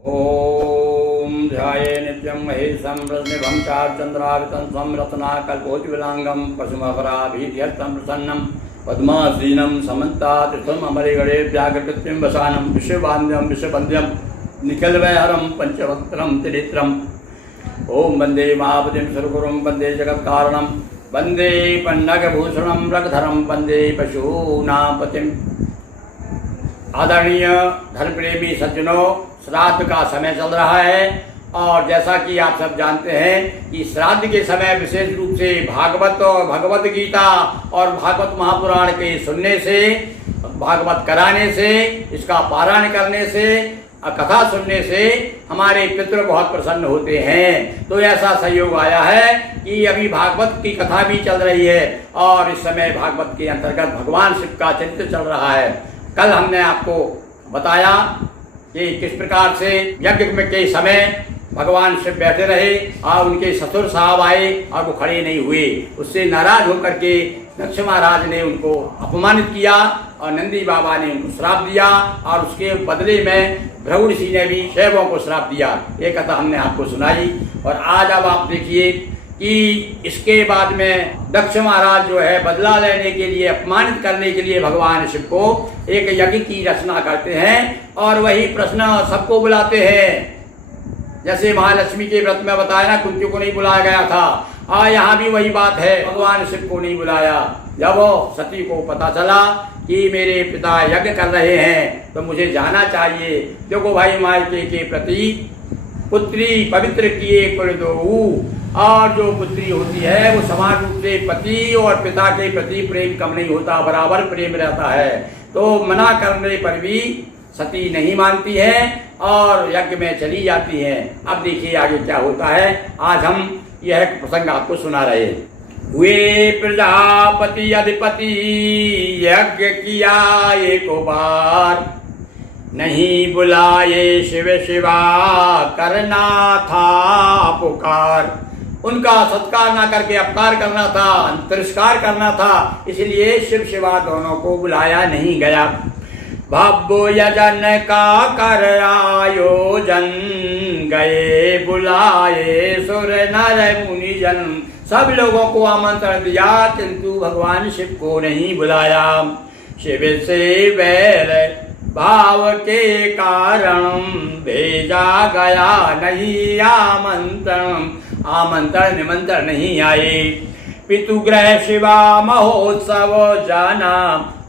ओम ध्याये नित्यं महेशं रजनिभं चार्चन्द्रावितं स्वं रत्नाकल्पोज्ज्वलांगं पशुमपराभीत्यर्थं प्रसन्नं पद्मासीनं समन्तातीर्थम् अमरेगणे व्याघ्रकृत्यं वसानं विश्ववान्द्यं विश्ववन्द्यं निखिलवैहरं पंचवक्त्रं त्रिनेत्रम् ओम वंदे महापतिं सुरगुरुं वंदे जगत्कारणं वंदे पन्नगभूषणं रगधरं वंदे पशूनां पतिम्। आदरणीय धर्मप्रेमी सज्जनों, श्राद्ध का समय चल रहा है और जैसा कि आप सब जानते हैं कि श्राद्ध के समय विशेष रूप से भागवत और भगवत गीता और भागवत महापुराण के सुनने से, भागवत कराने से, इसका पारायण करने से, कथा सुनने से हमारे पितृ बहुत प्रसन्न होते हैं। तो ऐसा सहयोग आया है कि अभी भागवत की कथा भी चल रही है और इस समय भागवत के अंतर्गत भगवान शिव का चिंतन चल रहा है। कल हमने आपको बताया कि किस प्रकार से यज्ञ के समय भगवान शिव बैठे रहे और उनके ससुर साहब आए और वो खड़े नहीं हुए। उससे नाराज होकर के दक्ष महाराज ने उनको अपमानित किया और नंदी बाबा ने उनको श्राप दिया और उसके बदले में भृगु ऋषि ने भी शैवों को श्राप दिया। ये कथा हमने आपको सुनाई और आज अब आप देखिए कि इसके बाद में दक्ष महाराज जो है बदला लेने के लिए, अपमानित करने के लिए भगवान शिव को एक यज्ञ की रचना करते हैं और वही प्रश्न सबको बुलाते हैं। जैसे महालक्ष्मी के व्रत में बताया ना, कुंती को नहीं बुलाया गया था, यहाँ भी वही बात है, भगवान शिव को नहीं बुलाया। जब सती को पता चला कि मेरे पिता यज्ञ कर रहे हैं तो मुझे जाना चाहिए। देखो भाई, मायके के प्रति पुत्री पवित्र किए कुल दो, और जो पुत्री होती है वो समान रूप से पति और पिता के प्रति प्रेम कम नहीं होता, बराबर प्रेम रहता है। तो मना करने पर भी सती नहीं मानती है और यज्ञ में चली जाती है। अब देखिए आगे क्या होता है। आज हम यह प्रसंग आपको सुना रहे हैं। वे प्रजापति अधिपति यज्ञ किया एक बार, नहीं बुलाए शिव शिवा करना था पुकार। उनका सत्कार ना करके अपकार करना था, तिरस्कार करना था, इसलिए शिव शिवा दोनों को बुलाया नहीं गया। भव्य यजन का कर आयोजन, गए बुलाए सुर नर मुनिजन। सब लोगों को आमंत्रण दिया किंतु भगवान शिव को नहीं बुलाया। शिव से वैर भाव के कारण भेजा गया नहीं आमंत्रण, आमंत्रण निमंत्रण नहीं आए। पितुग्रह शिवा महोत्सव जाना,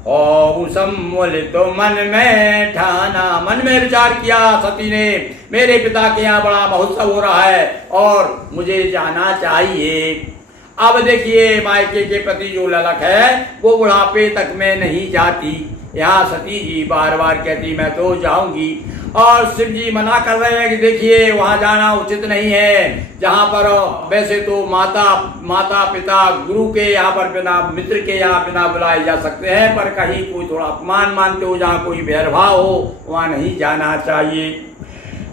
और सम्मोलित तो मन में ठाना। मन में विचार किया सती ने, मेरे पिता के यहाँ बड़ा महोत्सव हो रहा है और मुझे जाना चाहिए। अब देखिए, मायके के प्रति जो ललक है वो बुढ़ापे तक में नहीं जाती। यहाँ सती जी बार बार कहती मैं तो जाऊंगी और शिव जी मना कर रहे हैं कि देखिए वहां जाना उचित नहीं है, जहाँ पर वैसे तो माता पिता गुरु के यहाँ पर बिना, मित्र के यहाँ बिना बुलाए जा सकते हैं, पर कहीं कोई थोड़ा अपमान मानते हो, जहाँ कोई भेदभाव हो वहां नहीं जाना चाहिए।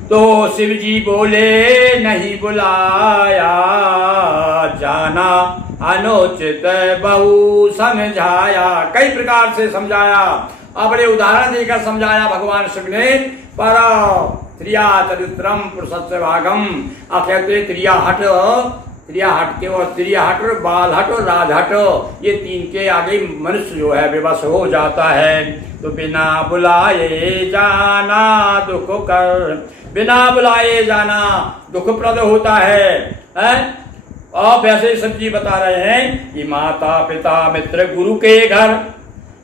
तो शिव जी बोले नहीं बुलाया जाना, अनुचित बहु समझाया। कई प्रकार से समझाया, बड़े उदाहरण देकर समझाया भगवान शिव ने। पर त्रिया चरित्रम पुरुषस्य भागम, कहते त्रिया हट के और त्रिया हट, बाल हट और राज हट, ये तीन के आगे मनुष्य जो है विवश हो जाता है। तो बिना बुलाए जाना दुख कर, बिना बुलाए जाना दुखप्रद होता है। और वैसे सब्जी बता रहे हैं कि माता पिता मित्र गुरु के घर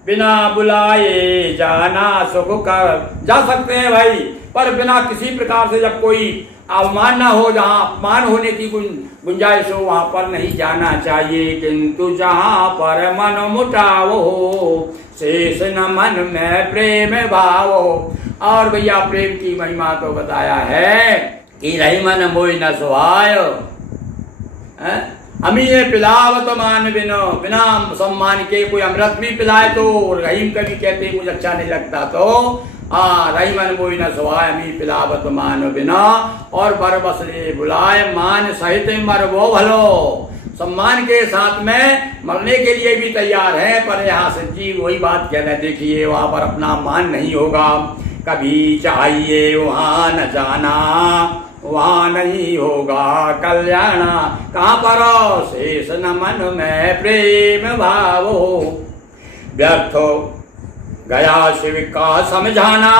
बिना बुलाए जाना सुख कर। जा सकते हैं भाई, पर बिना किसी प्रकार से, जब कोई अवमान ना हो, जहाँ अपमान होने की गुंजाइश हो वहां पर नहीं जाना चाहिए। किंतु जहाँ पर मन मुटाव हो, शेष न मन में प्रेम भाव हो। और भैया प्रेम की महिमा तो बताया है कि रही मन मोई न सुहाय, अमीय पिलावत मान बिनो, बिना सम्मान के कोई अमृत भी पिलाए तो रहीम कभी कहते मुझे अच्छा नहीं लगता। तो रही मन मोई न सुहाय, अमी पिलावत मान बिना, और बर बसले बुलाए मान सहित मर वो भलो। सम्मान के साथ में मरने के लिए भी तैयार है, पर यहाँ से जी वही बात कहना, देखिए वहां पर अपना मान नहीं होगा। कभी चाहिए वहाँ न जाना, वहाँ नहीं होगा कल्याण। कहाँ पर शेष न मन में प्रेम भाव हो, व्यर्थ हो गया शिव का समझाना,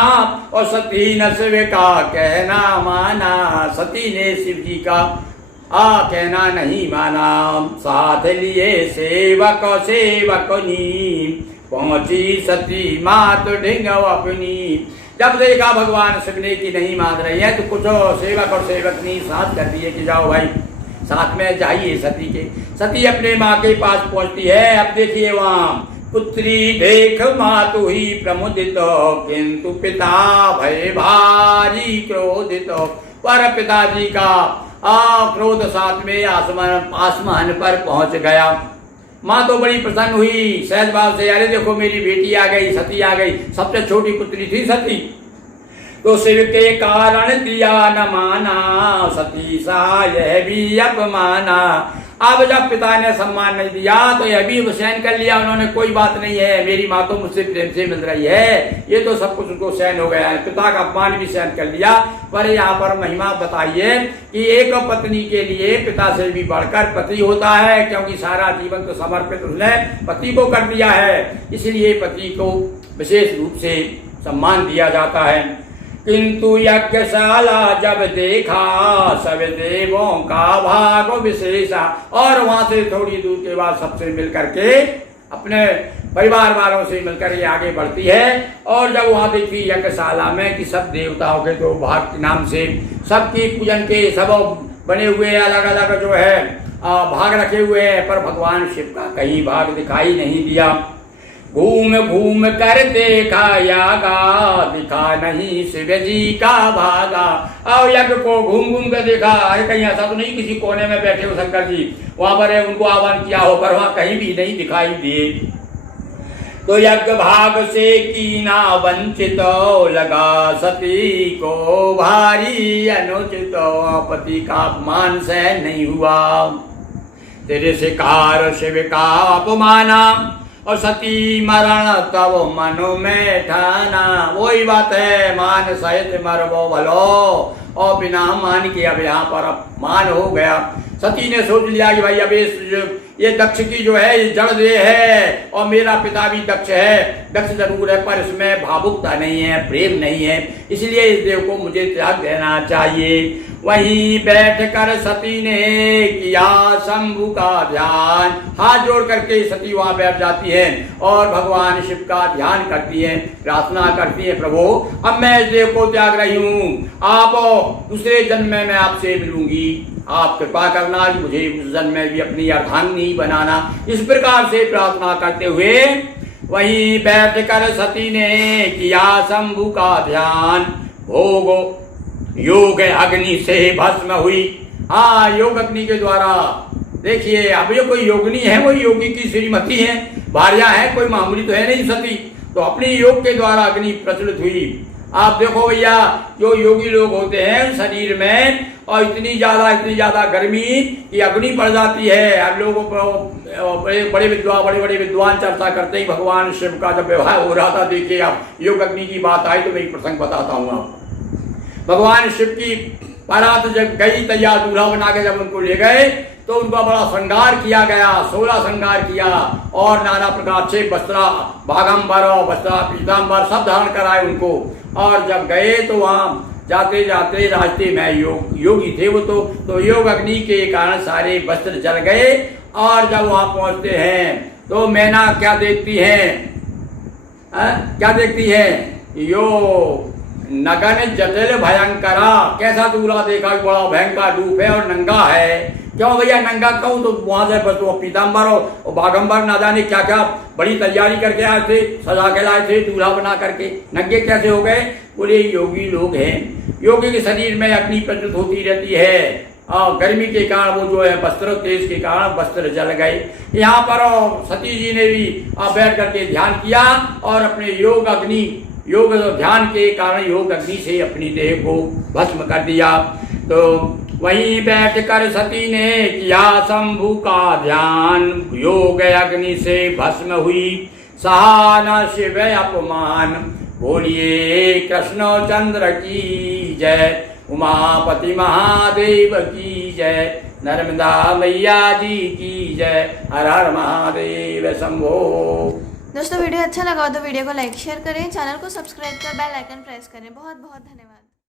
और सती ने शिव का कहना माना। सती ने शिव जी का कहना नहीं माना, साथ लिए सेवक सेवकनी, पहुंची सती मात ढिंग अपनी। जब देखा भगवान शिव ने कि नहीं मान रही है, तो कुछ सेवक और सेवकनी साथ कर दिए कि जाओ भाई साथ में जाइए सती के। सती अपने माँ के पास पहुंचती है। अब देखिए वहाँ पुत्री देख मातु ही प्रमुदित, किंतु पिता भय भारी क्रोधित। पर पिताजी का क्रोध साथ में आसमान पर पहुंच गया। माँ तो बड़ी प्रसन्न हुई, सहज भाव से, अरे देखो मेरी बेटी आ गई, सती आ गई। सबसे छोटी पुत्री थी सती, तो शिव के कारण दिया न माना, सती सा यह भी अपमाना। अब जब पिता ने सम्मान नहीं दिया तो यह भी सहन कर लिया उन्होंने, कोई बात नहीं है, मेरी माँ तो मुझसे प्रेम से मिल रही है, ये तो सब कुछ उनको सहन हो गया है। पिता का अपमान भी सहन कर लिया। पर यहाँ पर महिमा बताइए कि एक पत्नी के लिए पिता से भी बढ़कर पति होता है, क्योंकि सारा जीवन तो समर्पित उसने पति को कर दिया है, इसलिए पति को विशेष रूप से सम्मान दिया जाता है। किंतु यज्ञशाला जब देखा, सब देवों का भाग विशेषा। और वहां से थोड़ी दूर के बाद सबसे मिलकर के अपने परिवार वालों से मिलकर ये आगे बढ़ती है। और जब वहां देखी यज्ञशाला में कि सब देवताओं के जो भाग के नाम से सबकी पूजन के सब बने हुए अलग अलग जो है भाग रखे हुए हैं, पर भगवान शिव का कहीं भाग दिखाई नहीं दिया। घूम घूम कर देखा यागा, दिखा नहीं शिव जी का भागा। और यज्ञ को घूम घूम कर देखा, अरे कहीं ऐसा तो नहीं किसी कोने में बैठे हो शंकर जी, वहां पर उनको आह्वान किया हो, पर वहां कहीं भी नहीं दिखाई दिए। तो यज्ञ भाग से कीना वंचित, लगा सती को भारी अनुचित। पति का अपमान सहन नहीं हुआ, तेरे शिकार शिव का अपमाना, और सती मरण तब मनो में ठाना। वही बात है, मान सहित मरबो भलो, और बिना मान के अब यहाँ पर अपमान हो गया। सती ने सोच लिया कि भाई अब ये दक्ष की जो है जड़ दे है, और मेरा पिता भी दक्ष है, दक्ष जरूर है, पर इसमें भावुकता नहीं है, प्रेम नहीं है, इसलिए इस देव को मुझे त्याग देना चाहिए। वहीं बैठकर सती ने किया शंभु का ध्यान। हाथ जोड़ करके सती वहां बैठ जाती है और भगवान शिव का ध्यान करती है, प्रार्थना करती है, प्रभु अब मैं इस देव को त्याग रही हूँ, आप दूसरे जन्म में मैं आपसे मिलूंगी, आप कृपा करना, मुझे उस जन्म में भी अपनी अर्धांगिनी बनाना। इस प्रकार से प्रार्थना करते हुए वहीं बैठकर सती ने किया शंभु का ध्यान। भोग योग अग्नि से भस्म हुई। हाँ, योग अग्नि के द्वारा देखिए, अब ये कोई योगिनी है, वो योगी की श्रीमती है, भार्या है, कोई मामूली तो है नहीं सती, तो अपनी योग के द्वारा अग्नि प्रचलित हुई। आप देखो भैया, जो योगी लोग होते हैं शरीर में और इतनी ज्यादा गर्मी की अग्नि पड़ जाती है। अब लोगों को बड़े बड़े विद्वान चर्चा करते हैं भगवान शिव का जब व्यवहार हो रहा था। देखिए आप, योग अग्नि की बात आई तो मैं एक प्रसंग बताता हूँ आपको। भगवान शिव की बारात जब गई, तैयार दूल्हा बना के जब उनको ले गए तो उनका बड़ा श्रृंगार किया गया, 16 श्रृंगार किया, और नाना प्रकार से वस्त्रा बागंबर और वस्त्रा पीताम्बर सब धारण कराए उनको। और जब गए तो वहाँ जाते जाते रास्ते में योगी थे वो तो योग अग्नि के कारण सारे वस्त्र जल गए। और जब वहाँ पहुँचते हैं तो मैना क्या देखती है, क्या देखती है, यो नगन जटिल भयंकरा। कैसा दूल्हा देखा, बड़ा भयंकर रूप है और नंगा है। क्यों भैया नंगा कहूँ, तो वहां से बस वो पीताम्बर और बागंबर ना जाने क्या क्या बड़ी तैयारी करके आए थे, सजा के लाए थे दूल्हा बना करके, नंगे कैसे हो गए? बोले योगी लोग हैं, योगी के शरीर में अग्नि प्रज्वलित होती रहती है, और गर्मी के कारण वो जो है वस्त्र, तेज के कारण वस्त्र जल गए। यहाँ पर सती जी ने भी बैठ करके ध्यान किया और अपने योग ध्यान के कारण योग अग्नि से अपनी देह को भस्म कर दिया। तो वहीं बैठकर सती ने किया शंभु का ध्यान, योग अग्नि से भस्म हुई, सहा न शिव अपमान, बोलिए कृष्ण चंद्र की जय, उमापति महादेव की जय, नर्मदा मैया जी की जय, हर हर महादेव शंभो। दोस्तों वीडियो अच्छा लगा हो तो वीडियो को लाइक शेयर करें, चैनल को सब्सक्राइब कर बेल आइकन प्रेस करें। बहुत बहुत धन्यवाद।